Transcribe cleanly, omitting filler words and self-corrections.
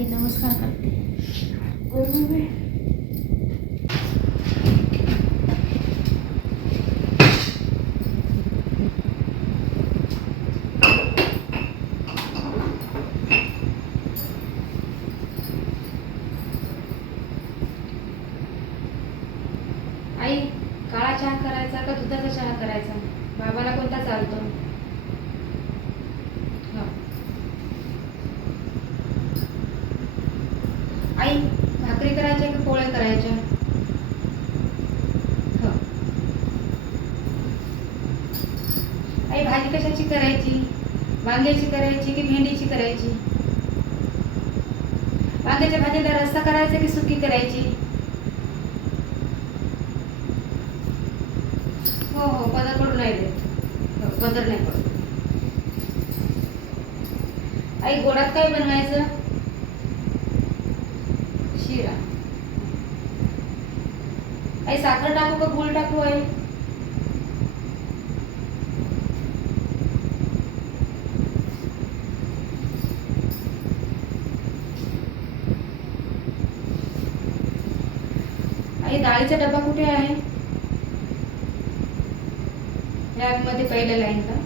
आई नमस्कार करते. आई काळा चहा करायचा का दुधाचा चहा करायचा? बाबाला कोणता चालतो? हो. आई भाकरी करायच्या की पोळ्या करायच्या? हो. आई भाजी कशाची करायची? वांग्याची करायची की भेंडीची करायची? वांग्याच्या भाजीला रस्सा करायचा की सुकी करायची? हो हो, पदर पडू नाही देत. हो, पदर नाही पडत. आई गोडात काय बनवायचं? शिरा. आई साखर टाकू का गूळ टाकू? आई आई डाळीचा डबा कुठे आहे? रॅक मध्ये पहिल्या लाईनला.